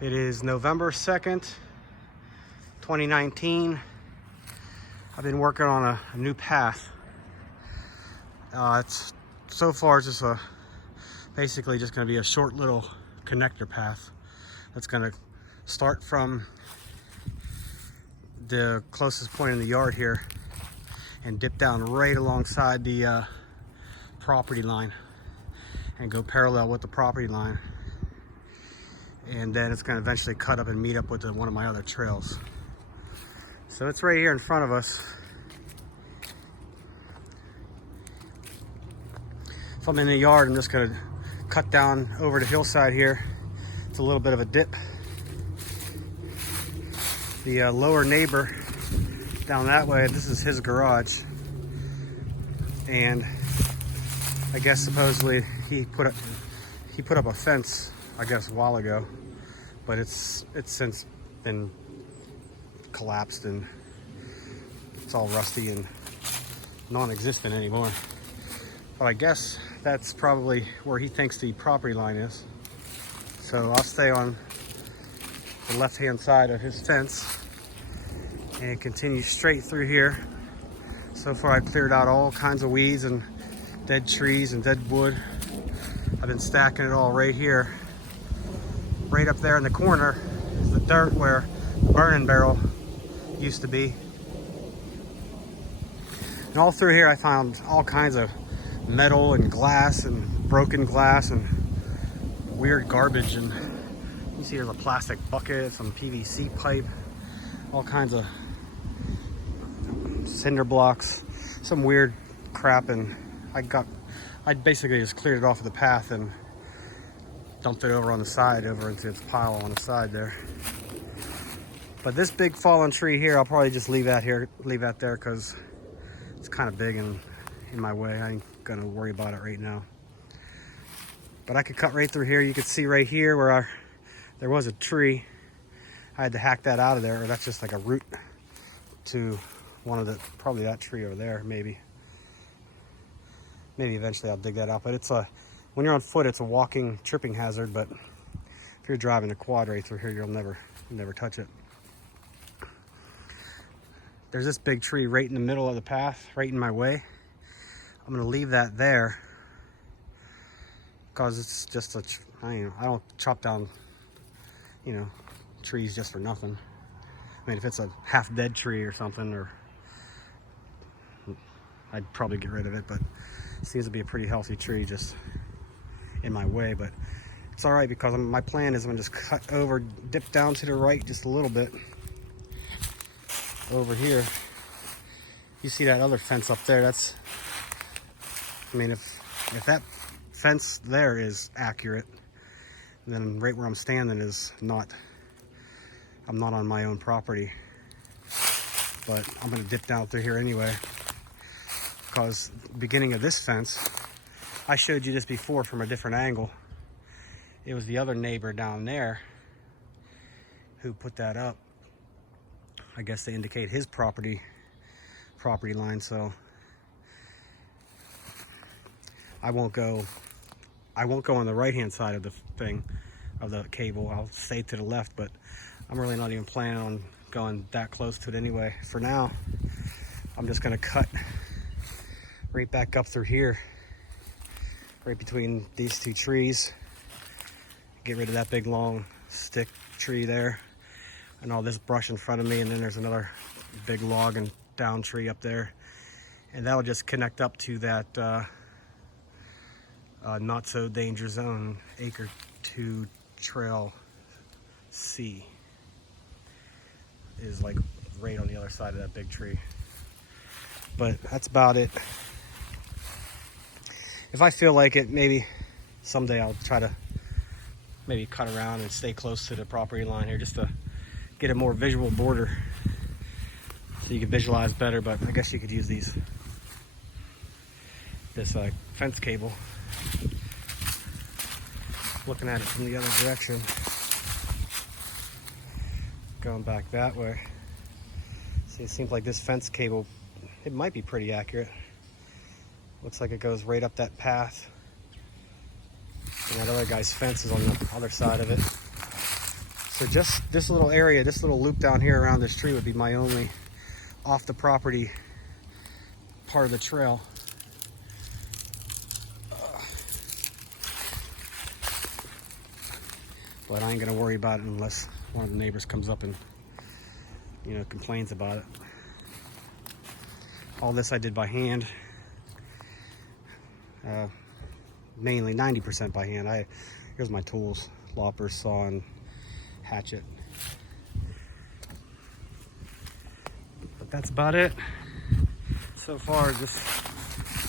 It is November 2nd, 2019. I've been working on a new path. It's so far just basically just going to be a short little connector path that's going to start from the closest point in the yard here and dip down right alongside the property line and go parallel with the property line, and then it's going to eventually cut up and meet up with one of my other trails. So it's right here in front of us. If I'm in the yard, I'm just going to cut down over the hillside here. It's a little bit of a dip. The lower neighbor down that way, this is his garage, and I guess supposedly he put up a fence, I guess, a while ago, but it's since been collapsed and it's all rusty and non-existent anymore. But I guess that's probably where he thinks the property line is. So I'll stay on the left-hand side of his fence and continue straight through here. So far I've cleared out all kinds of weeds and dead trees and dead wood. I've been stacking it all right here. Right up there in the corner is the dirt where the burning barrel used to be. And all through here I found all kinds of metal and glass and broken glass and weird garbage. And you see there's a plastic bucket, some PVC pipe, all kinds of cinder blocks, some weird crap, and I basically just cleared it off of the path and dumped it over on the side, over into its pile on the side there. But this big fallen tree here, I'll probably just leave out there because it's kind of big and in my way. I ain't gonna worry about it right now. But I could cut right through here. You could see right here where there was a tree. I had to hack that out of there, or that's just like a root to one of probably that tree over there, maybe. Maybe eventually I'll dig that out. But when you're on foot, it's a walking tripping hazard. But if you're driving a quad right through here, you'll never touch it. There's this big tree right in the middle of the path, right in my way. I'm gonna leave that there because it's just I don't chop down, trees just for nothing. I mean, if it's a half dead tree or something, I'd probably get rid of it, but it seems to be a pretty healthy tree just in my way. But it's all right because my plan is I'm gonna just cut over, dip down to the right just a little bit over here. You see that other fence up there? If that fence there is accurate, then right where I'm standing is not. I'm not on my own property, but I'm gonna dip down through here anyway, because the beginning of this fence, I showed you this before from a different angle. It was the other neighbor down there who put that up. I guess they indicate his property line, so I won't go on the right-hand side of the cable. I'll stay to the left, but I'm really not even planning on going that close to it anyway. For now, I'm just gonna cut right back up through here, right between these two trees. Get rid of that big long stick tree there and all this brush in front of me, and then there's another big log and down tree up there, and that will just connect up to that not so danger zone acre 2 trail C. Is like right on the other side of that big tree. But that's about it. If I feel like it, maybe someday I'll try to maybe cut around and stay close to the property line here just to get a more visual border so you can visualize better. But I guess you could use this fence cable, looking at it from the other direction, going back that way. See, it seems like this fence cable, it might be pretty accurate. Looks like it goes right up that path, and that other guy's fence is on the other side of it. So just this little area, this little loop down here around this tree would be my only off the property part of the trail. But I ain't gonna worry about it unless one of the neighbors comes up and, you know, complains about it. All this I did by hand. Mainly 90% by hand. Here's my tools: lopper, saw, and hatchet. But that's about it so far.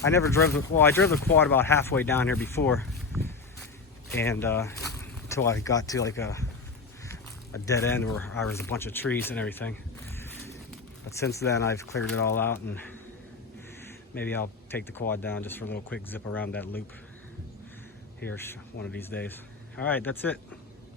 I never drove I drove the quad about halfway down here before, and until I got to like a dead end where there was a bunch of trees and everything. But since then I've cleared it all out, and maybe I'll take the quad down just for a little quick zip around that loop here one of these days. All right, that's it.